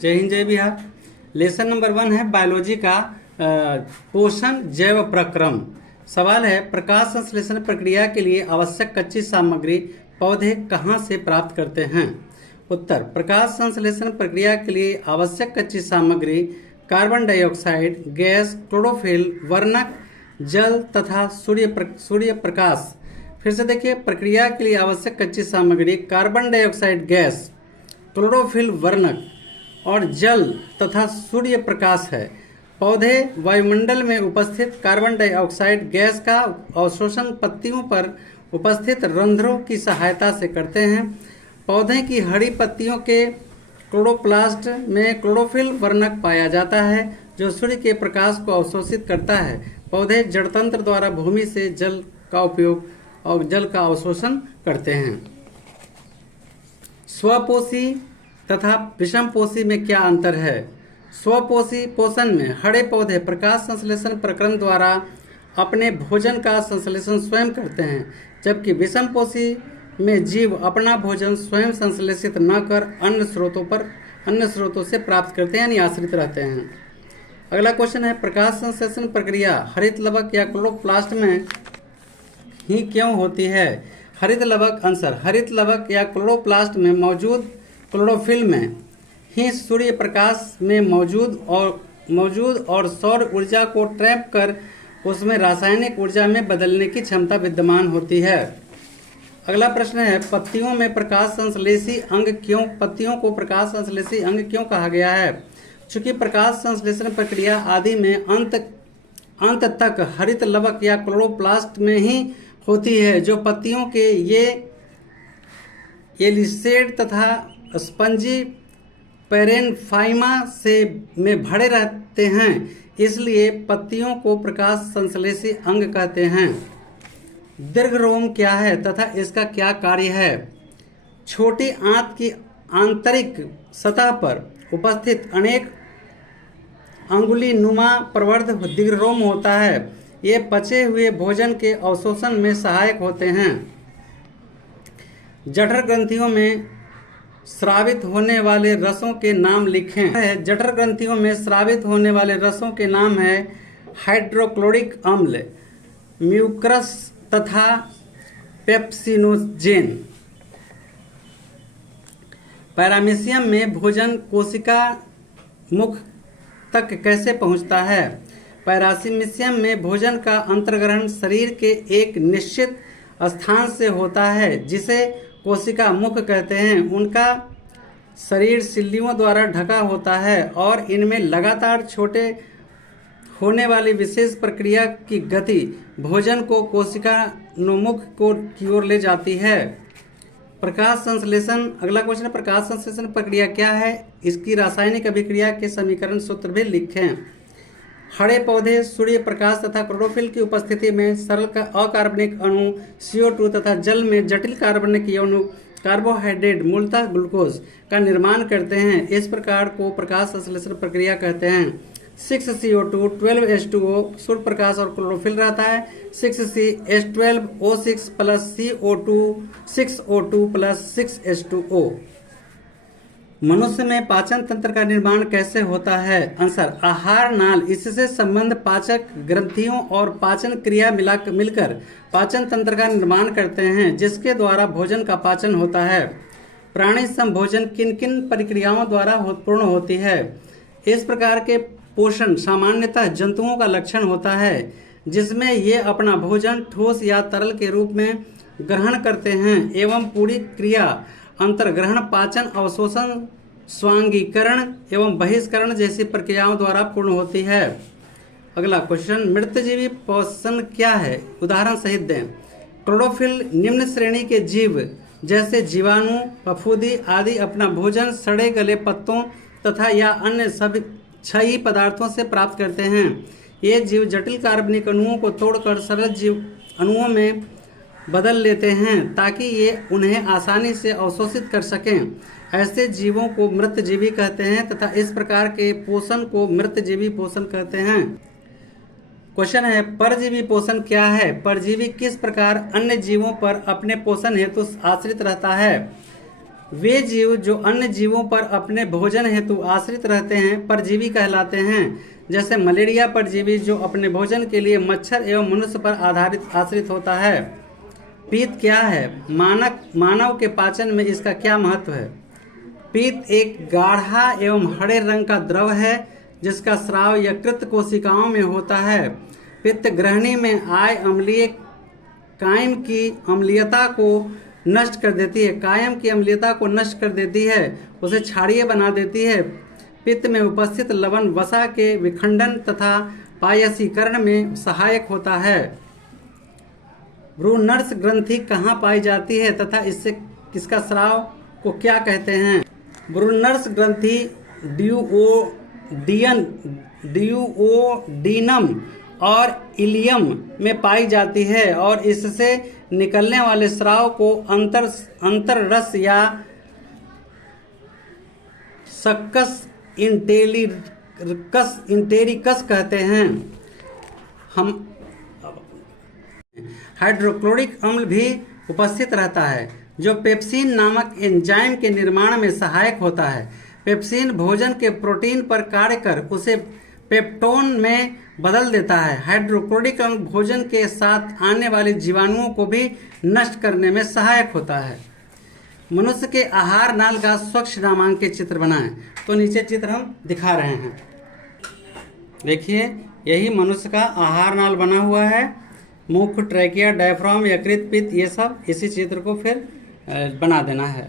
जय हिंद जय Bihar. Lesson number 1 है बायोलॉजी का पोषण जैव प्रक्रम। सवाल है प्रकाश संश्लेषण प्रक्रिया के लिए आवश्यक कच्ची सामग्री पौधे कहाँ से प्राप्त करते हैं। उत्तर प्रकाश संश्लेषण प्रक्रिया के लिए आवश्यक कच्ची सामग्री कार्बन डाइऑक्साइड गैस, क्लोरोफिल, वर्णक, जल तथा सूर्य प्रकाश। फिर से देखिए, प्रक्रिया के लिए आवश्यक कच्ची सामग्री कार्बन डाइऑक्साइड गैस, क्लोरोफिल, वर्णक और जल तथा सूर्य प्रकाश है। पौधे वायुमंडल में उपस्थित कार्बन डाइऑक्साइड गैस का अवशोषण पत्तियों पर उपस्थित रंध्रों की सहायता से करते हैं। पौधे की हरी पत्तियों के क्लोरोप्लास्ट में क्लोरोफिल वर्णक पाया जाता है जो सूर्य के प्रकाश को अवशोषित करता है। पौधे जड़तंत्र द्वारा भूमि से जल का उपयोग और जल का अवशोषण करते हैं। स्वपोषी तथा विषमपोषी में क्या अंतर है। स्वपोषी पोषण में हरे पौधे प्रकाश संश्लेषण प्रक्रम द्वारा अपने भोजन का संश्लेषण स्वयं करते हैं, जबकि विषमपोषी में जीव अपना भोजन स्वयं संश्लेषित न कर अन्य स्रोतों से प्राप्त करते हैं, यानी आश्रित रहते हैं। अगला क्वेश्चन है प्रकाश संश्लेषण प्रक्रिया हरित लवक या क्लोरोप्लास्ट में ही क्यों होती है। हरित लवक आंसर हरित लवक या क्लोरोप्लास्ट में मौजूद क्लोरोफिल में ही सूर्य प्रकाश में मौजूद और सौर ऊर्जा को ट्रैप कर उसमें रासायनिक ऊर्जा में बदलने की क्षमता विद्यमान होती है। अगला प्रश्न है पत्तियों में प्रकाश संश्लेषी अंग पत्तियों को प्रकाश संश्लेषी अंग क्यों कहा गया है। चूंकि प्रकाश संश्लेषण प्रक्रिया आदि में अंत तक हरित लवक या क्लोरोप्लास्ट में ही होती है, जो पत्तियों के ये एलिसेड तथा स्पंजी पैरेन्फाइमा में भरे रहते हैं, इसलिए पत्तियों को प्रकाश संश्लेषी अंग कहते हैं। दीर्घरोम क्या है तथा इसका क्या कार्य है। छोटी आंत की आंतरिक सतह पर उपस्थित अनेक अंगुली नुमा प्रवर्ध दीर्घरोम होता है। ये पचे हुए भोजन के अवशोषण में सहायक होते हैं। जठर ग्रंथियों में स्रावित होने वाले रसों के नाम लिखें। जठर ग्रंथियों में स्रावित होने वाले रसों के नाम है हाइड्रोक्लोरिक अम्ल, म्यूकरस तथा पेप्सिनोजेन। पैरामीशियम में भोजन कोशिका मुख तक कैसे पहुंचता है। पैरामीशियम में भोजन का अंतर्ग्रहण शरीर के एक निश्चित स्थान से होता है जिसे कोशिका मुख कहते हैं। उनका शरीर झिल्लियों द्वारा ढका होता है और इनमें लगातार छोटे होने वाली विशेष प्रक्रिया की गति भोजन को कोशिका मुख की ओर ले जाती है। प्रकाश संश्लेषण। अगला क्वेश्चन है प्रकाश संश्लेषण प्रक्रिया क्या है, इसकी रासायनिक अभिक्रिया के समीकरण सूत्र भी लिखें। हरे पौधे सूर्य प्रकाश तथा क्लोरोफिल की उपस्थिति में सरल अकार्बनिक अणु CO2 तथा जल में जटिल कार्बनिक अणु कार्बोहाइड्रेट मूलतः ग्लूकोज का निर्माण करते हैं। इस प्रकार को प्रकाश संश्लेषण प्रक्रिया कहते हैं। 6CO2 12H2O सूर्य प्रकाश और क्लोरोफिल रहता है। 6CH12O6 plus CO2 6O2 plus 6H2O। मनुष्य में पाचन तंत्र का निर्माण कैसे होता है। आंसर आहार नाल, इससे संबंध पाचक ग्रंथियों और पाचन क्रिया मिलकर पाचन तंत्र का निर्माण करते हैं, जिसके द्वारा भोजन का पाचन होता है। प्राणी संभोजन किन किन प्रक्रियाओं द्वारा पूर्ण होती है। इस प्रकार के पोषण सामान्यतः जंतुओं का लक्षण होता है, जिसमें ये अपना भोजन ठोस या तरल के रूप में ग्रहण करते हैं एवं पूरी क्रिया अंतर्ग्रहण, पाचन, अवशोषण, स्वांगीकरण एवं बहिष्करण जैसी प्रक्रियाओं द्वारा पूर्ण होती है। अगला क्वेश्चन मृतजीवी पोषण क्या है, उदाहरण सहित दें। क्लोरोफिल निम्न श्रेणी के जीव जैसे जीवाणु, फफूंदी आदि अपना भोजन सड़े गले पत्तों तथा या अन्य सभी क्षयी पदार्थों से प्राप्त करते हैं। ये जीव जटिल कार्बनिक अणुओं को तोड़कर सरल जीव अणुओं में बदल लेते हैं ताकि ये उन्हें आसानी से अवशोषित कर सकें। ऐसे जीवों को मृतजीवी कहते हैं तथा इस प्रकार के पोषण को मृतजीवी पोषण कहते हैं। क्वेश्चन है परजीवी पोषण क्या है। परजीवी किस प्रकार अन्य जीवों पर अपने पोषण हेतु आश्रित रहता है। वे जीव जो अन्य जीवों पर अपने भोजन हेतु आश्रित रहते हैं परजीवी कहलाते हैं। जैसे मलेरिया परजीवी जो अपने भोजन के लिए मच्छर एवं मनुष्य पर आश्रित होता है। पित्त क्या है? मानव के पाचन में इसका क्या महत्व है? पित्त एक गाढ़ा एवं हरे रंग का द्रव है जिसका स्राव यकृत कोशिकाओं में होता है। पित्त ग्रहणी में आय अम्लीय कायम की अम्लीयता को नष्ट कर देती है। कायम की अम्लीयता को नष्ट कर देती है, उसे क्षारीय बना देती है। पित्त में उपस्थित लवण वसा के विखंडन तथा पायसीकरण में सहायक होता है। ब्रूनर्स ग्रंथि कहाँ पाई जाती है तथा इससे किसका स्राव को क्या कहते हैं? ब्रूनर्स ग्रंथि ड्यूओडीनम और इलियम में पाई जाती है और इससे निकलने वाले स्राव को अंतररस या सक्कस इंटेरिकस कहते हैं। हम हाइड्रोक्लोरिक अम्ल भी उपस्थित रहता है जो पेप्सिन नामक एंजाइम के निर्माण में सहायक होता है। पेप्सिन भोजन के प्रोटीन पर कार्य कर उसे पेप्टोन में बदल देता है। हाइड्रोक्लोरिक अम्ल भोजन के साथ आने वाले जीवाणुओं को भी नष्ट करने में सहायक होता है। मनुष्य के आहार नाल का स्वच्छ नामांकित चित्र बनाएं। तो नीचे चित्र हम दिखा रहे हैं, देखिए यही मनुष्य का आहार नाल बना हुआ है। मुख, ट्रैकिया, डायफ्राम, यकृत, पित्त, ये सब इसी चित्र को फिर बना देना है।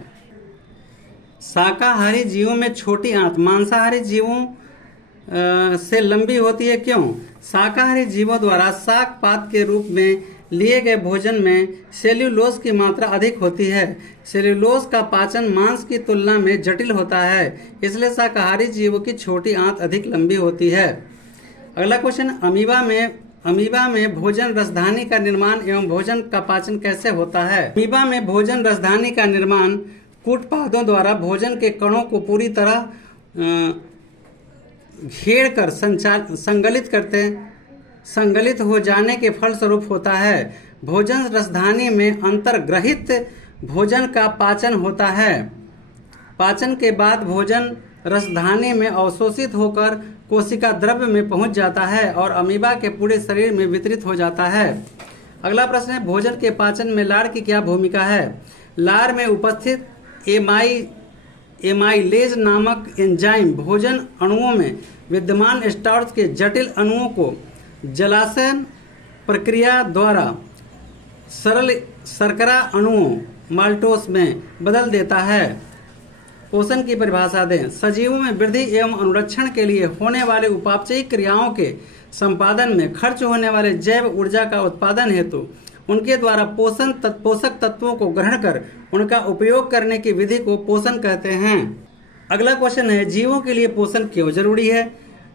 शाकाहारी जीवों में छोटी आंत मांसाहारी जीवों से लंबी होती है, क्यों? शाकाहारी जीवों द्वारा शाक पात के रूप में लिए गए भोजन में सेल्यूलोज की मात्रा अधिक होती है। सेल्यूलोज का पाचन मांस की तुलना में जटिल होता है, इसलिए शाकाहारी जीवों की छोटी आंत अधिक लंबी होती है। अगला क्वेश्चन, अमीबा में भोजन रसधानी का निर्माण एवं भोजन का पाचन कैसे होता है? अमीबा में भोजन रसधानी का निर्माण कूटपादों द्वारा भोजन के कणों को पूरी तरह घेर कर संगलित हो जाने के फलस्वरूप होता है। भोजन रसधानी में अंतर्ग्रहित भोजन का पाचन होता है। पाचन के बाद भोजन रसधानी में अवशोषित होकर कोशिका द्रव्य में पहुंच जाता है और अमीबा के पूरे शरीर में वितरित हो जाता है। अगला प्रश्न है, भोजन के पाचन में लार की क्या भूमिका है? लार में उपस्थित एमाइलेज नामक एंजाइम भोजन अणुओं में विद्यमान स्टार्च के जटिल अणुओं को जलासन प्रक्रिया द्वारा सरल शर्करा अणुओं माल्टोस में बदल देता है। पोषण की परिभाषा दें। सजीवों में वृद्धि एवं अनुरक्षण के लिए होने वाले उपापचयिक क्रियाओं के संपादन में खर्च होने वाले जैव ऊर्जा का उत्पादन हेतु उनके द्वारा पोषक तत्वों को ग्रहण कर उनका उपयोग करने की विधि को पोषण कहते हैं। अगला क्वेश्चन है, जीवों के लिए पोषण क्यों जरूरी है?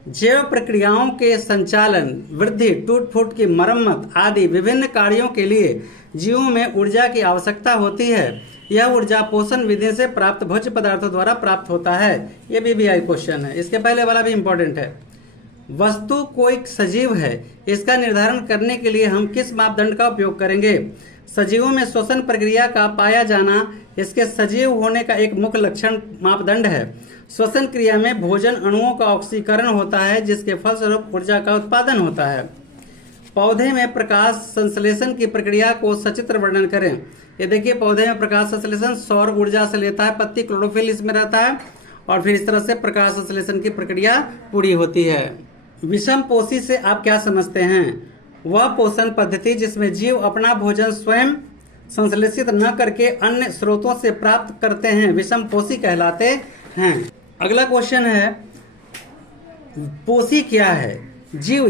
जैव प्रक्रियाओं के संचालन, वृद्धि, टूट फूट की मरम्मत आदि विभिन्न कार्यों के लिए जीवों में ऊर्जा की आवश्यकता होती है। यह ऊर्जा पोषण विधि से प्राप्त भोज्य पदार्थों द्वारा प्राप्त होता है। ये बीबीआई क्वेश्चन है, इसके पहले वाला भी इंपॉर्टेंट है। वस्तु कोई सजीव है, इसका निर्धारण करने के लिए हम किस मापदंड का उपयोग करेंगे? सजीवों में श्वसन प्रक्रिया का पाया जाना इसके सजीव होने का एक मुख्य लक्षण मापदंड है। श्वसन क्रिया में भोजन अणुओं का ऑक्सीकरण होता है जिसके फलस्वरूप ऊर्जा का उत्पादन होता है। पौधे में प्रकाश संश्लेषण की प्रक्रिया को सचित्र वर्णन करें। ये देखिए, पौधे में प्रकाश संश्लेषण सौर ऊर्जा से लेता है, पत्ती क्लोरोफिल इसमें रहता है और फिर इस तरह से प्रकाश संश्लेषण की प्रक्रिया पूरी होती है। विषम पोषी से आप क्या समझते हैं? वह पोषण पद्धति जिसमें जीव अपना भोजन स्वयं संश्लेषित न करके अन्य स्रोतों से प्राप्त करते हैं विषम पोषी कहलाते हैं। अगला क्वेश्चन है, पोषी क्या है? जीव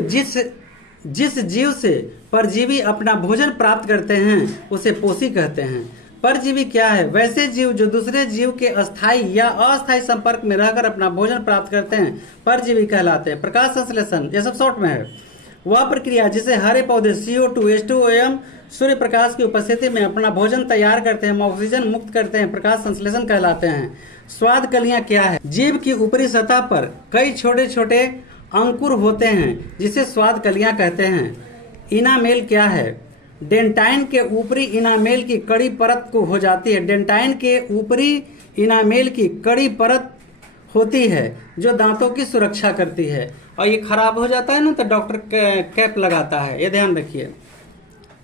जिस जीव से परजीवी अपना भोजन प्राप्त करते हैं उसे पोषी कहते हैं। परजीवी क्या है? वैसे जीव जो दूसरे जीव के अस्थायी या अस्थायी संपर्क में रहकर अपना भोजन प्राप्त करते हैं परजीवी कहलाते हैं। प्रकाश संश्लेषण ये सब शॉर्ट में है। वह प्रक्रिया जिसे हरे पौधे CO2, H2O एवं सूर्य प्रकाश की उपस्थिति में अपना भोजन तैयार करते हैं, ऑक्सीजन मुक्त करते हैं, प्रकाश संश्लेषण कहलाते हैं। स्वाद कलियां क्या है? जीव की ऊपरी सतह पर कई छोटे छोटे अंकुर होते हैं जिसे स्वाद कलियां कहते हैं। इनामेल क्या है? डेंटाइन के ऊपरी इनामेल की कड़ी परत को हो जाती है। डेंटाइन के ऊपरी इनामेल की कड़ी परत होती है जो दांतों की सुरक्षा करती है। और ये खराब हो जाता है ना तो डॉक्टर कैप लगाता है, ये ध्यान रखिए।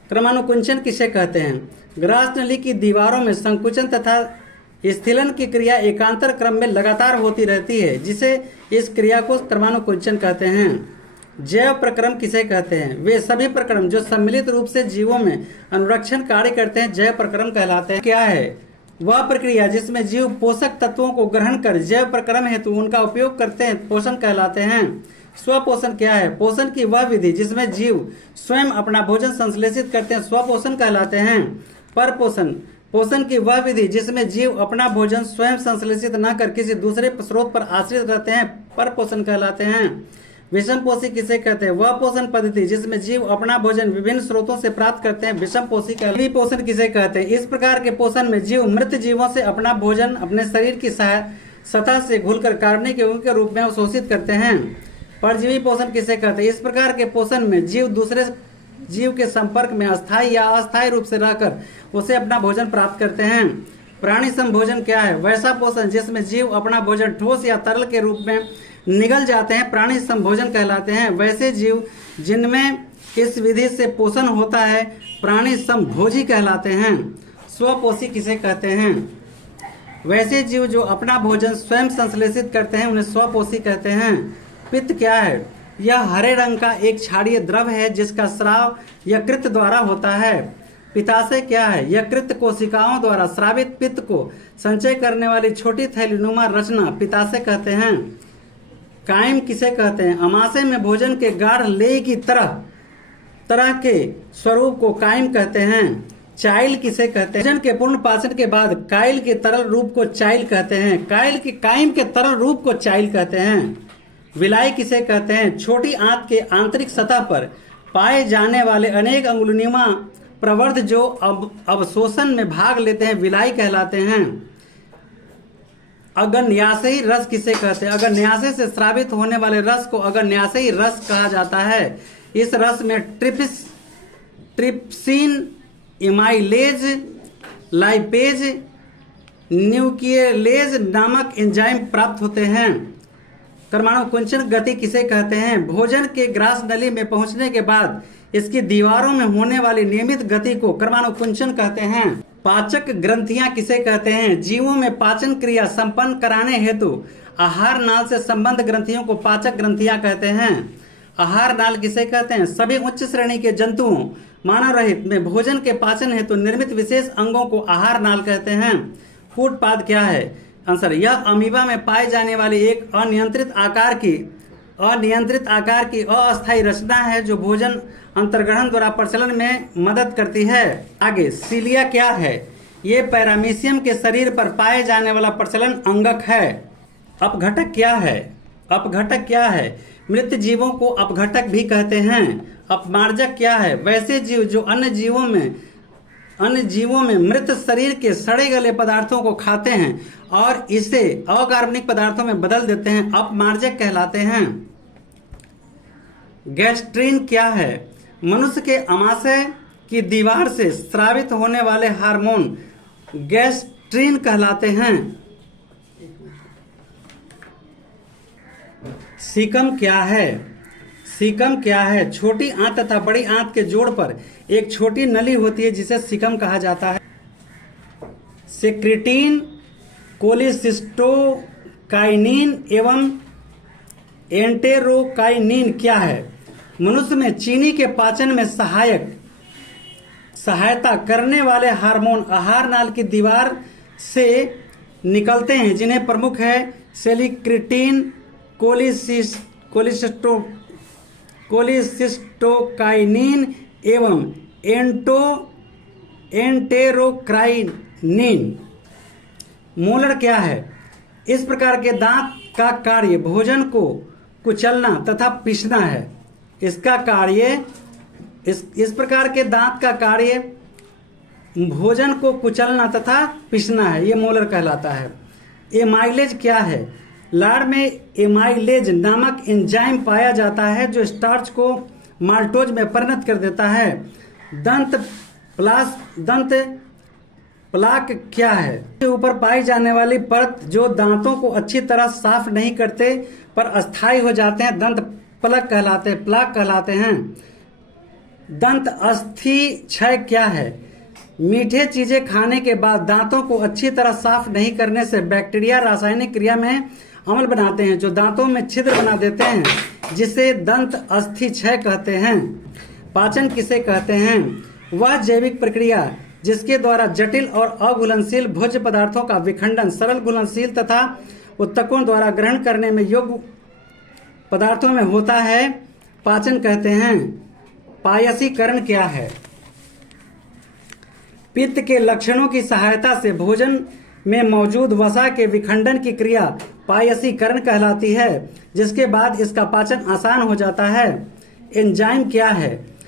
क्रमानुकुंचन किसे कहते हैं? ग्रास नली की दीवारों में संकुचन तथा स्थिलन की क्रिया एकांतर क्रम में लगातार होती रहती है, जिसे इस क्रिया को क्रमानुकुंचन कहते हैं। जैव प्रक्रम किसे कहते हैं? वे सभी प्रक्रम जो सम्मिलित रूप से जीवों में अनुरक्षण कार्य करते हैं जैव प्रक्रम कहलाते हैं। क्या है वह प्रक्रिया जिसमें जीव पोषक तत्वों को ग्रहण कर जैव प्रक्रम हेतु उनका उपयोग करते हैं? पोषण कहलाते हैं। स्वपोषण क्या है? पोषण की वह विधि जिसमें जीव स्वयं अपना भोजन संश्लेषित करते हैं, स्वपोषण कहलाते हैं। परपोषण, पोषण की वह विधि जिसमें जीव अपना भोजन स्वयं संश्लेषित न कर किसी दूसरे स्रोत पर आश्रित रहते हैं, परपोषण कहलाते हैं। विषम पोषी किसे कहते हैं? वह पोषण पद्धति जिसमें जीव अपना भोजन विभिन्न स्रोतों से प्राप्त करते हैं, विषम पोषी कहलाते हैं। पोषण किसे कहते हैं? इस प्रकार के पोषण में जीव मृत जीवों से अपना भोजन अपने शरीर की सतह से घुलकर कार्बनिक यौगिक के रूप में अवशोषित करते हैं। परजीवी पोषण किसे कहते हैं? इस प्रकार के पोषण में जीव दूसरे जीव के संपर्क में अस्थायी या अस्थायी रूप से रहकर उसे अपना भोजन प्राप्त करते हैं। प्राणी संभोजन क्या है? वैसा पोषण जिसमें जीव अपना भोजन ठोस या तरल के रूप में निगल जाते हैं, प्राणी संभोजन कहलाते हैं। वैसे जीव जिनमें इस विधि से पोषण होता है प्राणी संभोजी कहलाते हैं। स्वपोषी किसे कहते हैं? वैसे जीव जो अपना भोजन स्वयं संश्लेषित करते हैं उन्हें स्वपोषी कहते हैं। पित्त क्या है? यह हरे रंग का एक क्षारीय द्रव है जिसका स्राव यकृत द्वारा होता है। पित्ताशय क्या है? यकृत कोशिकाओं द्वारा स्रावित पित्त को संचय करने वाली छोटी थैलीनुमा रचना पित्ताशय कहते हैं। कायम किसे कहते हैं? अमाशय में भोजन के गाढ़ लेय की तरह के स्वरूप को कायम कहते हैं। चाइल किसे कहते हैं? भोजन के पूर्ण पाचन के बाद काइल के तरल रूप को चाइल कहते हैं। कायम के तरल रूप को चाइल कहते हैं। विलाई किसे कहते हैं? छोटी आंत के आंतरिक सतह पर पाए जाने वाले अनेक अंगुलिनुमा प्रवर्ध जो अवशोषण में भाग लेते हैं विलाई कहलाते हैं। अग्न्याशयी रस किसे कहते हैं? अग्न्याशय से स्रावित होने वाले रस को अग्न्याशयी रस कहा जाता है। इस रस में ट्रिप्सिन, इमाइलेज, लाइपेज, न्यूक्लियलेज नामक एंजाइम प्राप्त होते हैं। क्रमानुकुंचन गति किसे कहते हैं? भोजन के ग्रास नली में पहुंचने के बाद इसकी दीवारों में होने वाली नियमित गति को क्रमानुकुंचन कहते हैं। पाचक ग्रंथियां किसे कहते हैं? जीवों में पाचन क्रिया संपन्न कराने हेतु आहार नाल से संबद्ध ग्रंथियों को पाचक ग्रंथियां कहते हैं। आहार नाल किसे कहते हैं? सभी उच्च श्रेणी के जंतुओं मानव रहित में भोजन के पाचन हेतु निर्मित विशेष अंगों को आहार नाल कहते हैं। फूटपाद क्या है? आंसर, यह अमीबा में पाई जाने वाली एक अनियंत्रित आकार की अस्थायी रचना है जो भोजन अंतर्ग्रहण द्वारा प्रचलन में मदद करती है। आगे सीलिया क्या है? ये पैरामीशियम के शरीर पर पाए जाने वाला प्रचलन अंगक है। अपघटक क्या है? अपघटक क्या है? मृत जीवों को अपघटक भी कहते हैं। अपमार्जक क्या है? वैसे जीव जो अन्य जीवों में मृत शरीर के सड़े गले पदार्थों को खाते हैं और इसे अकार्बनिक पदार्थों में बदल देते हैं, अपमार्जक कहलाते हैं। गैस्ट्रिन क्या है? मनुष्य के अमाशय की दीवार से स्रावित होने वाले हार्मोन गैस्ट्रिन कहलाते हैं। सीकम क्या है? सीकम क्या है? छोटी आंत तथा बड़ी आंत के जोड़ पर एक छोटी नली होती है जिसे सीकम कहा जाता है। सेक्रेटिन, कोलिसिस्टोकाइनिन एवं एंटेरोकाइनिन क्या है? मनुष्य में चीनी के पाचन में सहायता करने वाले हार्मोन आहार नाल की दीवार से निकलते हैं जिन्हें प्रमुख है सेलिक्रिटिन, कोलिसिस्टोकाइनिन एवं एंटेरोक्राइनिन। मोलर क्या है? इस प्रकार के दांत का कार्य भोजन को कुचलना तथा पीसना है। इसका कार्य इस प्रकार के दांत का कार्य भोजन को कुचलना तथा पीसना है, ये मोलर कहलाता है। एमाइलेज क्या है? लार में एमाइलेज नामक एंजाइम पाया जाता है जो स्टार्च को माल्टोज में परिणत कर देता है। दंत प्लाक क्या है? के ऊपर पाई जाने वाली परत जो दांतों को अच्छी तरह साफ नहीं करते पर अस्थायी हो जाते हैं, दंत प्लाक कहलाते हैं। दंत अस्थि क्षय क्या है? मीठे चीजें खाने के बाद दांतों को अच्छी तरह साफ नहीं करने से बैक्टीरिया रासायनिक क्रिया में अम्ल बनाते हैं जो दांतों में छिद्र बना देते हैं, जिसे दंत अस्थि क्षय कहते हैं। पाचन किसे कहते हैं? वह जैविक प्रक्रिया जिसके द्वारा जटिल और अघुलनशील भोज्य पदार्थों का विखंडन सरल घुलनशील तथा उत्तकों द्वारा ग्रहण करने में योग्य पदार्थों में होता है, पाचन कहते हैं। पायसीकरण क्या है? पित्त के लक्षणों की सहायता से भोजन में मौजूद वसा के विखंडन की क्रिया पायसीकरण कहलाती है, जिसके बाद इसका पाचन आसान हो जाता है। एंजाइम क्या है?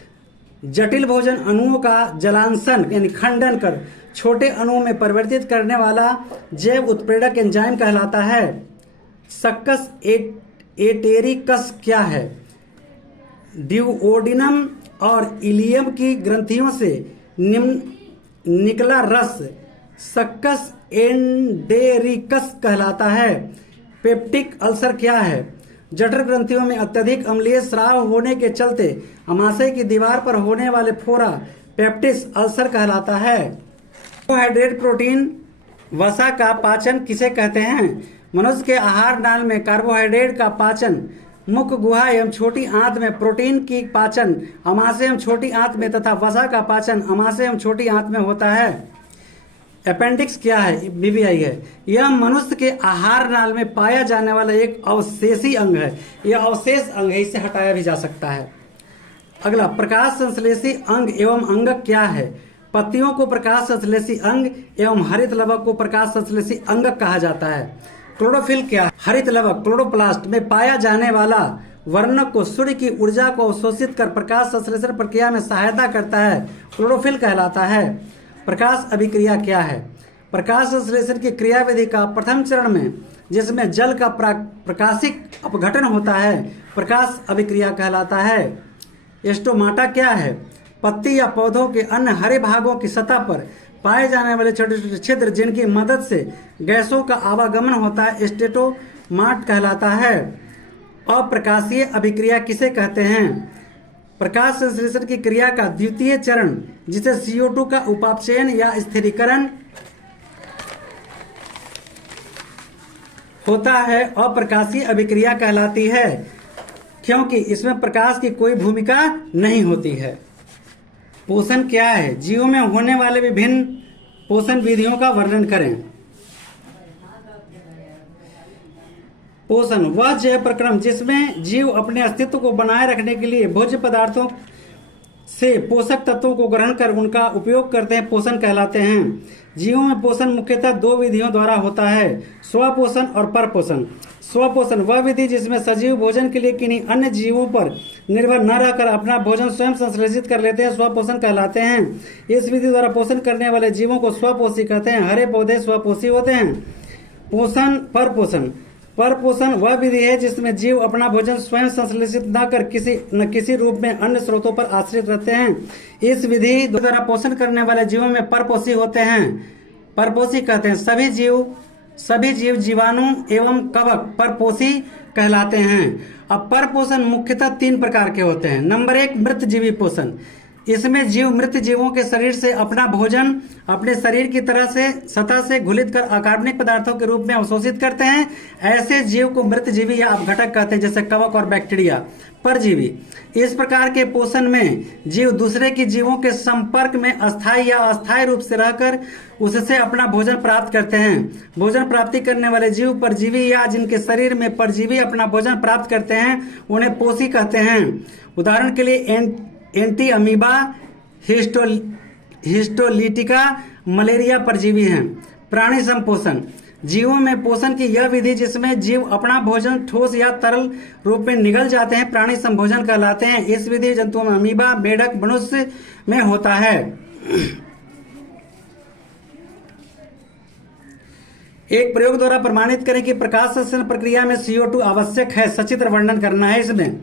जटिल भोजन अणुओं का जलांशन यानी खंडन कर छोटे अणुओं में परिवर्तित करने वाला जैव उत्प्रेरक एंजाइम कहलाता है। सक्कस एटेरिकस क्या है? ड्यूओडिनम और इलियम की ग्रंथियों से निकला रस सक्कस एंडेरिकस कहलाता है। पेप्टिक अल्सर क्या है? जठर ग्रंथियों में अत्यधिक अम्लीय स्राव होने के चलते अमाशय की दीवार पर होने वाले फोरा पेप्टिस अल्सर कहलाता है। कार्बोहाइड्रेट प्रोटीन वसा का पाचन किसे कहते हैं? मनुष्य के आहार नाल में कार्बोहाइड्रेट का पाचन मुख गुहा एवं छोटी आंत में, प्रोटीन की पाचन अमाशय एवं छोटी आंत में तथा वसा का पाचन अमाशय एवं छोटी आंत में होता है। अपेंडिक्स क्या है? बीबीआई है। यह मनुष्य के आहार नाल में पाया जाने वाला एक अवशेषी अंग है। यह अवशेष अंग है, इसे हटाया भी जा सकता है। अगला, प्रकाश संश्लेषी अंग एवं अंगक क्या है? पत्तियों को प्रकाश संश्लेषी अंग एवं हरित लवक को प्रकाश संश्लेषी अंगक कहा जाता है। क्लोरोफिल क्या है? हरित लवक क्लोरोप्लास्ट में पाया जाने वाला वर्णक को सूर्य की ऊर्जा को अवशोषित कर प्रकाश संश्लेषण प्रक्रिया में सहायता करता है, क्लोरोफिल कहलाता है। प्रकाश अभिक्रिया क्या है? प्रकाश संश्लेषण की क्रियाविधि का प्रथम चरण में जिसमें जल का प्रकाशिक अपघटन होता है, प्रकाश अभिक्रिया कहलाता है। स्टोमाटा क्या है? पत्ती या पौधों के अन्य हरे भागों की सतह पर पाए जाने वाले छोटे छोटे छिद्र जिनकी मदद से गैसों का आवागमन होता है, स्टेटोमाट कहलाता है। अप्रकाशीय अभिक्रिया किसे कहते हैं? प्रकाश संश्लेषण की क्रिया का द्वितीय चरण जिसे CO2 का उपापचयन या स्थिरीकरण होता है, अप्रकाशीय अभिक्रिया कहलाती है, क्योंकि इसमें प्रकाश की कोई भूमिका नहीं होती है। पोषण क्या है? जीवों में होने वाले विभिन्न पोषण विधियों का वर्णन करें। पोषण वह जैव प्रक्रम जिसमें जीव अपने अस्तित्व को बनाए रखने के लिए भोज्य पदार्थों से पोषक तत्वों को ग्रहण कर उनका उपयोग करते हैं, पोषण कहलाते हैं। जीवों में पोषण मुख्यतः दो विधियों द्वारा होता है, स्वपोषण और परपोषण। स्वपोषण वह विधि जिसमें सजीव भोजन के लिए किन्हीं अन्य जीवों पर निर्भर न रहकर अपना भोजन स्वयं संश्लेषित कर लेते हैं, स्वपोषण कहलाते हैं। इस विधि द्वारा पोषण करने वाले जीवों को स्वपोषी कहते हैं। हरे पौधे स्वपोषी होते हैं। पोषण परपोषण परपोषण वह विधि है जिसमें जीव अपना भोजन स्वयं संश्लेषित न कर किसी रूप में अन्य स्रोतों पर आश्रित रहते हैं। इस विधि द्वारा पोषण करने वाले जीवों में परपोषी होते हैं, परपोषी कहते हैं। सभी जीव जीवाणु एवं कवक परपोषी कहलाते हैं। अब परपोषण मुख्यतः 3 प्रकार के होते हैं। नंबर 1, मृत जीवी पोषण। इसमें जीव मृत जीवों के शरीर से अपना भोजन अपने शरीर की तरह से सतह से घुलित कर अकार्बनिक पदार्थों के रूप में अवशोषित करते हैं। ऐसे जीव को मृत जीवी या अपघटक कहते हैं, जैसे कवक और बैक्टीरिया। परजीवी इस प्रकार के पोषण में जीव दूसरे की जीवों के संपर्क में अस्थायी या अस्थायी रूप से रहकर उससे अपना भोजन प्राप्त करते हैं। भोजन प्राप्ति करने वाले जीव परजीवी या जिनके शरीर में परजीवी अपना भोजन प्राप्त करते हैं उन्हें पोषी कहते हैं। उदाहरण के लिए एंटी अमीबा, हिस्टोलिटिका, मलेरिया परजीवी हैं। प्राणी संपोषण जीवों में पोषण की यह विधि जिसमें जीव अपना भोजन ठोस या तरल रूप में निगल जाते हैं, प्राणी संभोजन कहलाते हैं। इस विधि जंतुओं में अमीबा, मेढक, मनुष्य में होता है। एक प्रयोग द्वारा प्रमाणित करें कि प्रकाश संश्लेषण प्रक्रिया में CO2 आवश्यक है। सचित्र वर्णन करना है इसमें।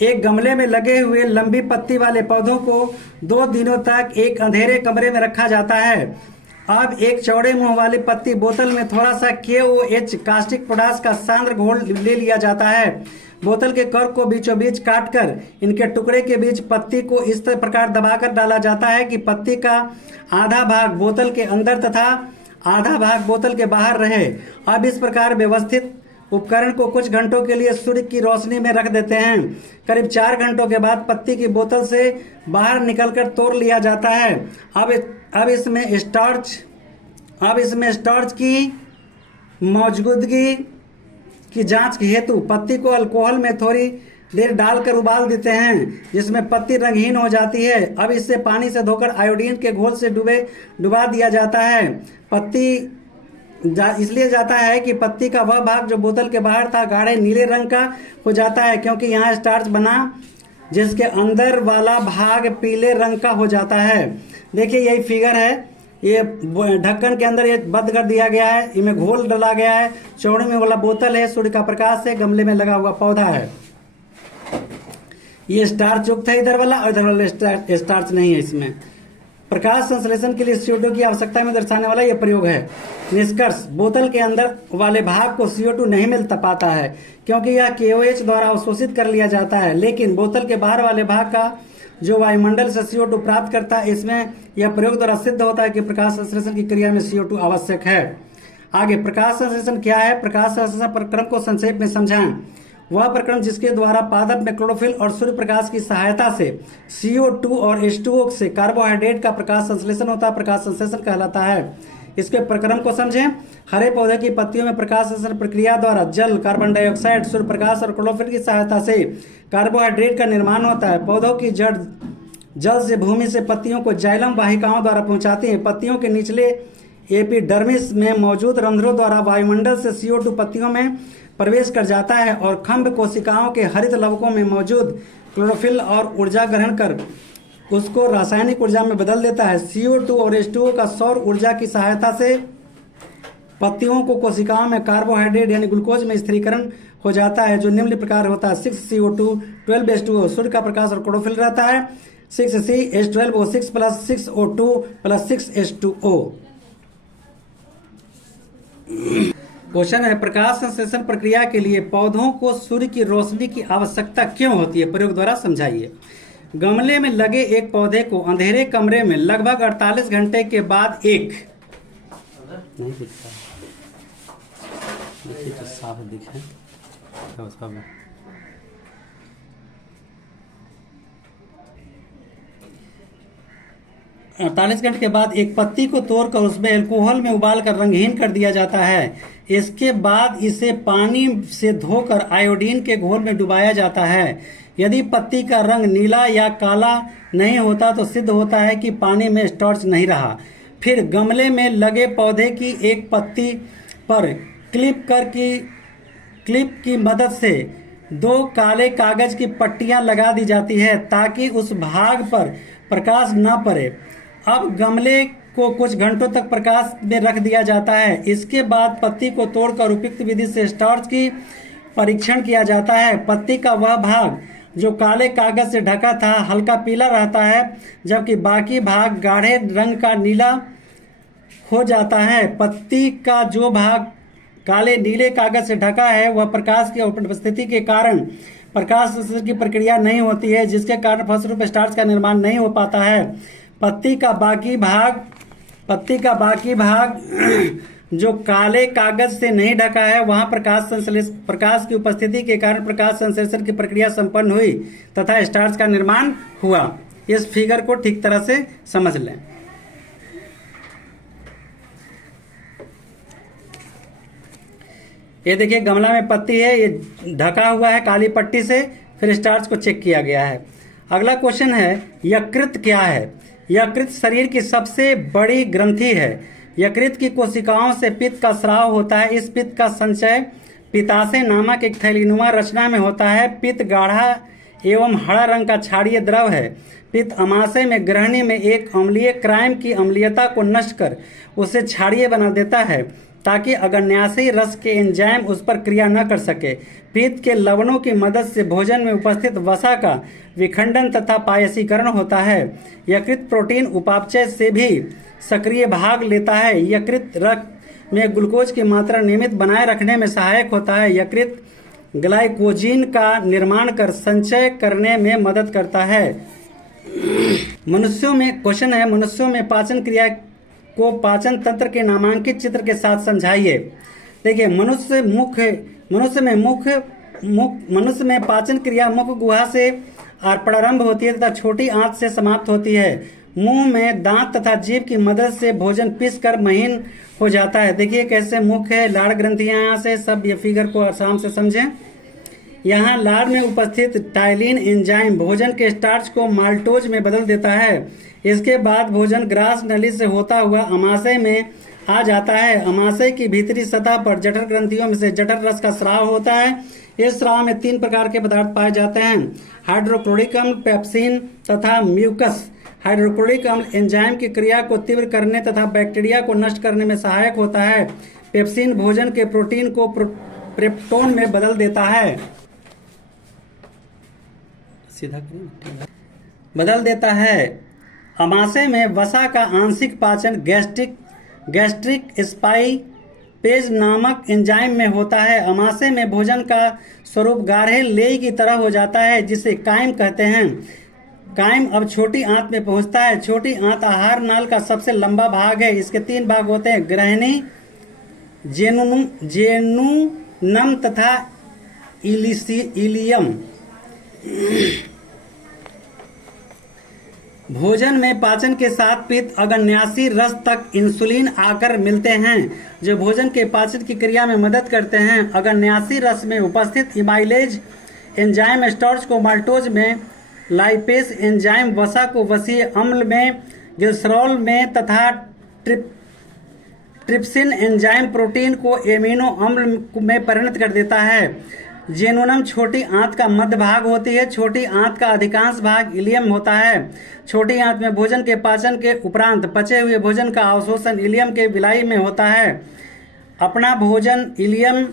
एक गमले में लगे हुए लंबी पत्ती वाले पौधों को 2 दिनों तक एक अंधेरे कमरे में रखा जाता है। अब एक चौड़े मुंह वाली पत्ती बोतल में थोड़ा सा KOH कास्टिक पोटाश का सांद्र घोल ले लिया जाता है। बोतल के कॉर्क को बीचों बीच काटकर इनके टुकड़े के बीच पत्ती को इस प्रकार दबाकर डाला जाता है कि पत्ती का आधा भाग बोतल के अंदर तथा आधा भाग बोतल के बाहर रहे। अब इस प्रकार व्यवस्थित उपकरण को कुछ घंटों के लिए सूर्य की रोशनी में रख देते हैं। करीब 4 घंटों के बाद पत्ती की बोतल से बाहर निकलकर तोड़ लिया जाता है। अब इसमें स्टार्च की मौजूदगी की जांच हेतु पत्ती को अल्कोहल में थोड़ी देर डालकर उबाल देते हैं, जिसमें पत्ती रंगहीन हो जाती है। अब इसे पानी से धोकर आयोडीन के घोल से डुबा दिया जाता है। पत्ती इसलिए जाता है कि पत्ती का वह भाग जो बोतल के बाहर था गाढ़े नीले रंग का हो जाता है, क्योंकि यहाँ स्टार्च बना जिसके अंदर वाला भाग पीले रंग का हो जाता है। देखिए यही फिगर है, ये ढक्कन के अंदर ये बंद कर दिया गया है, इनमें घोल डाला गया है, चौड़े में वाला बोतल है, सूर्य का प्रकाश है, गमले में लगा हुआ पौधा है। ये स्टार्च युक्त है इधर वाला, और इधर वाला स्टार्च नहीं है। इसमें प्रकाश संश्लेषण के लिए CO2 की आवश्यकता में दर्शाने वाला यह प्रयोग है। निष्कर्ष, बोतल के अंदर वाले भाग को CO2 नहीं मिल पाता है क्योंकि यह KOH द्वारा अवशोषित कर लिया जाता है, लेकिन बोतल के बाहर वाले भाग का जो वायुमंडल से CO2 प्राप्त करता है, इसमें यह प्रयोग द्वारा सिद्ध होता है कि प्रकाश संश्लेषण की क्रिया में CO2 आवश्यक है। आगे प्रकाश संश्लेषण क्या है? प्रकाश संश्लेषण प्रक्रम को संक्षेप में समझाएं। वह प्रक्रम जिसके द्वारा पादप में क्लोरोफिल और सूर्य प्रकाश की सहायता से CO2 और H2O से कार्बोहाइड्रेट का प्रकाश संश्लेषण होता है, प्रकाश संश्लेषण कहलाता है। इसके प्रक्रम को समझें। हरे पौधे की पत्तियों में प्रकाश संश्लेषण प्रक्रिया द्वारा जल, कार्बन डाइऑक्साइड, सूर्य प्रकाश और क्लोरोफिल की सहायता से कार्बोहाइड्रेट का निर्माण होता है। पौधों की जड़ जल से भूमि से पत्तियों को जाइलम वाहिकाओं द्वारा पहुंचाती है। पत्तियों के निचले एपिडर्मिस में मौजूद रंध्रों द्वारा वायुमंडल से CO2 पत्तियों में प्रवेश कर जाता है और खंभ कोशिकाओं के हरित लवकों में मौजूद क्लोरोफिल और ऊर्जा ग्रहण कर उसको रासायनिक ऊर्जा में बदल देता है। CO2 और H2O का सौर ऊर्जा की सहायता से पत्तियों को कोशिकाओं में कार्बोहाइड्रेट यानी ग्लूकोज में स्थिरीकरण हो जाता है, जो निम्न प्रकार होता है: 6CO2, 12H2O, सूर्य का प्रकाश और क्लोरोफिल रहता है, 6CH12O6 + 6O2 + 6H2O। क्वेश्चन है, प्रकाश संश्लेषण प्रक्रिया के लिए पौधों को सूर्य की रोशनी की आवश्यकता क्यों होती है? प्रयोग द्वारा समझाइए। गमले में लगे एक पौधे को अंधेरे कमरे में लगभग 48 घंटे के बाद एक नहीं दिखता, देखिए तो साफ दिखे 48 घंटे के बाद एक पत्ती को तोड़कर उसमें अल्कोहल में उबालकर रंगहीन कर दिया जाता है। इसके बाद इसे पानी से धोकर आयोडीन के घोल में डुबाया जाता है। यदि पत्ती का रंग नीला या काला नहीं होता तो सिद्ध होता है कि पानी में स्टार्च नहीं रहा। फिर गमले में लगे पौधे की एक पत्ती पर क्लिप की मदद से 2 काले कागज की पट्टियां लगा दी जाती है ताकि उस भाग पर प्रकाश न पड़े। अब गमले को कुछ घंटों तक प्रकाश में रख दिया जाता है। इसके बाद पत्ती को तोड़कर उपयुक्त विधि से स्टार्च की परीक्षण किया जाता है। पत्ती का वह भाग जो काले कागज से ढका था हल्का पीला रहता है, जबकि बाकी भाग गाढ़े रंग का नीला हो जाता है। पत्ती का जो भाग काले नीले कागज से ढका है वह प्रकाश की उपस्थिति के कारण प्रकाश संश्लेषण की प्रक्रिया नहीं होती है, जिसके कारण फलस्वरूप स्टार्च का निर्माण नहीं हो पाता है। पत्ती का बाकी भाग जो काले कागज से नहीं ढका है वहां प्रकाश की उपस्थिति के कारण प्रकाश संश्लेषण की प्रक्रिया संपन्न हुई तथा स्टार्च का निर्माण हुआ। इस फिगर को ठीक तरह से समझ लें। ये देखिए गमला में पत्ती है, ये ढका हुआ है काली पट्टी से, फिर स्टार्च को चेक किया गया है। अगला क्वेश्चन है, यकृत क्या है? यकृत शरीर की सबसे बड़ी ग्रंथि है। यकृत की कोशिकाओं से पित्त का स्राव होता है। इस पित्त का संचय पित्ताशय नामक एक थैलीनुमा रचना में होता है। पित्त गाढ़ा एवं हरा रंग का क्षारीय द्रव है। पित्त अमाशय में ग्रहणी में एक अम्लीय क्राइम की अम्लीयता को नष्ट कर उसे क्षारीय बना देता है। ताकि अग्न्याशी रस के एंजाइम उस पर क्रिया न कर सके। पित्त के लवणों की मदद से भोजन में उपस्थित वसा का विखंडन तथा पायसीकरण होता है। यकृत प्रोटीन उपापचय से भी सक्रिय भाग लेता है। यकृत रक्त में ग्लूकोज की मात्रा नियमित बनाए रखने में सहायक होता है। यकृत ग्लाइकोजीन का निर्माण कर संचय करने में मदद करता है। मनुष्यों में क्वेश्चन है, मनुष्यों में पाचन क्रिया को पाचन तंत्र के नामांकित चित्र के साथ समझाइए। देखिए, मनुष्य में पाचन क्रिया मुख गुहा से प्रारंभ होती है तथा छोटी आंत से समाप्त होती है। मुंह में दांत तथा जीभ की मदद से भोजन पीस कर महीन हो जाता है। देखिए कैसे मुख है, लाड़ ग्रंथियां यहाँ से, सब ये फिगर को आराम से समझें। यहाँ लाड़ में उपस्थित टाइलिन एंजाइम भोजन के स्टार्च को माल्टोज में बदल देता है। इसके बाद भोजन ग्रास नली से होता हुआ अमाशय में आ जाता है। अमाशय की भीतरी सतह पर जठर ग्रंथियों में से जठर रस का स्राव होता है। इस स्राव में 3 प्रकार के पदार्थ पाए जाते हैं, हाइड्रोक्लोरिक अम्ल, पेप्सिन तथा म्यूकस। हाइड्रोक्लोरिक अम्ल एंजाइम की क्रिया को तीव्र करने तथा बैक्टीरिया को नष्ट करने में सहायक होता है। पेप्सिन भोजन के प्रोटीन को पेप्टोन में बदल देता है। अमाशय में वसा का आंशिक पाचन गैस्ट्रिक स्पाइपेज नामक एंजाइम में होता है। अमाशय में भोजन का स्वरूप गाढ़े लेई की तरह हो जाता है, जिसे काइम कहते हैं। काइम अब छोटी आंत में पहुंचता है। छोटी आंत आहार नाल का सबसे लंबा भाग है। इसके 3 भाग होते हैं, ग्रहणी, जेनुनम तथा इलियम। भोजन में पाचन के साथ पित्त अग्न्याशी रस तक इंसुलिन आकर मिलते हैं, जो भोजन के पाचन की क्रिया में मदद करते हैं। अग्न्याशी रस में उपस्थित इमाइलेज एंजाइम स्टार्च को माल्टोज में, लाइपेस एंजाइम वसा को वसीय अम्ल में, ग्लिसरॉल में तथा ट्रिप्सिन एंजाइम प्रोटीन को एमिनो अम्ल में परिणत कर देता है। जेनुनम छोटी आंत का मध्य भाग होती है। छोटी आंत का अधिकांश भाग इलियम होता है। छोटी आंत में भोजन के पाचन के उपरांत पचे हुए भोजन का अवशोषण इलियम के विलाई में होता है। अपना भोजन इलियम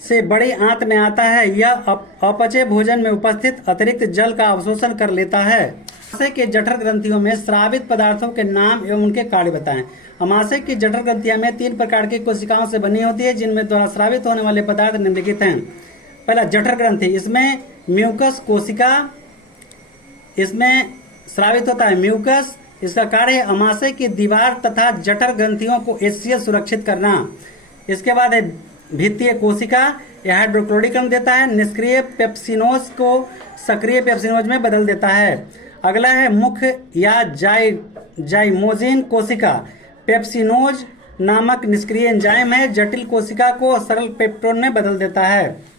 से बड़ी आंत में आता है। यह अपचे भोजन में उपस्थित अतिरिक्त जल का अवशोषण कर लेता है। अमाशय के जठर ग्रंथियों में स्रावित पदार्थों के नाम एवं उनके कार्य बताएं। अमाशय की जठर ग्रंथियां में 3 प्रकार की कोशिकाओं से बनी होती है, जिनमें द्वारा स्रावित होने वाले पदार्थ निम्नलिखित हैं। पहला जठर ग्रंथि, इसमें म्यूकस कोशिका, इसमें स्रावित होता है म्यूकस। इसका कार्य है अमाशय की दीवार तथा जठर ग्रंथियों को HCl सुरक्षित करना। इसके बाद है भित्तीय कोशिका, यह हाइड्रोक्लोरिक अम्ल देता है। निष्क्रिय पेप्सिनोज को सक्रिय पेप्सिनोज में बदल देता है। अगला है मुख्य या जाइमोजिन कोशिका, पेप्सिनोज नामक निष्क्रिय एंजाइम है। जटिल कोशिका को सरल पेप्टोन में बदल देता है।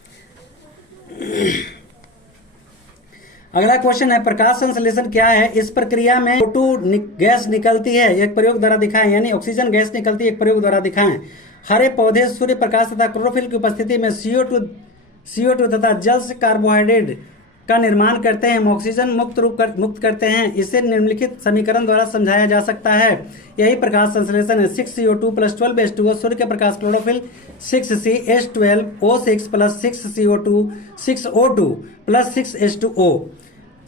अगला क्वेश्चन है, प्रकाश संश्लेषण क्या है? इस प्रक्रिया में CO2 गैस निकलती है, एक प्रयोग द्वारा दिखाएं। यानी ऑक्सीजन गैस निकलती है, एक प्रयोग द्वारा दिखाएं। हरे पौधे सूर्य प्रकाश तथा क्लोरोफिल की उपस्थिति में CO2 तथा जल से कार्बोहाइड्रेट का निर्माण करते हैं। ऑक्सीजन मुक्त करते हैं। इसे निम्नलिखित समीकरण द्वारा समझाया जा सकता है। यही प्रकाश संश्लेषण है। 6CO2 + 12H2O सूर्य के प्रकाश chlorophyll 6CH12O6 + 6CO2 6O2 + 6H2O।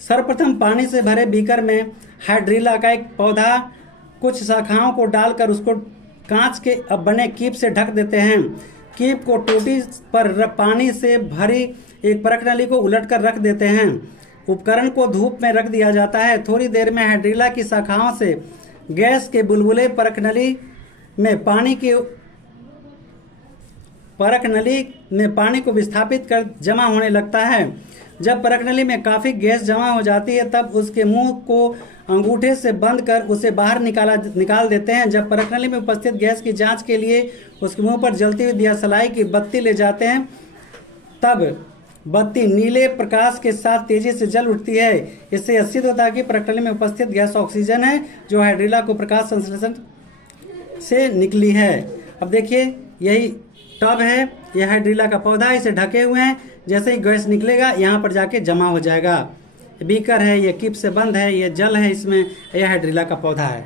सर्वप्रथम पानी से भरे बीकर में हाइड्रीला का एक पौधा कुछ शाखाओं को डालकर उसको कांच के बने कीप से ढक देते हैं। कीप को टोटी पर पानी से भरी एक परख नली को उलटकर रख देते हैं। उपकरण को धूप में रख दिया जाता है। थोड़ी देर में हाइड्रीला की शाखाओं से गैस के बुलबुले परख नली में पानी को विस्थापित कर जमा होने लगता है। जब परख नली में काफी गैस जमा हो जाती है, तब उसके मुंह को अंगूठे से बंद कर उसे बाहर निकाल देते हैं। जब परख नली में उपस्थित गैस की जांच के लिए उसके मुंह पर जलती हुई दियासलाई की बत्ती ले जाते हैं, तब बत्ती नीले प्रकाश के साथ तेजी से जल उठती है। इससे सिद्ध होता है कि परख नली में उपस्थित गैस ऑक्सीजन है, जो हाइड्रीला को प्रकाश संश्लेषण से निकली है। अब देखिए, यही टब है, यह हाइड्रीला का पौधा है, इसे ढके हुए हैं। जैसे ही गैस निकलेगा यहाँ पर जाके जमा हो जाएगा। बीकर है, ये कीप से बंद है, ये जल है, इसमें यह हाइड्रीला का पौधा है।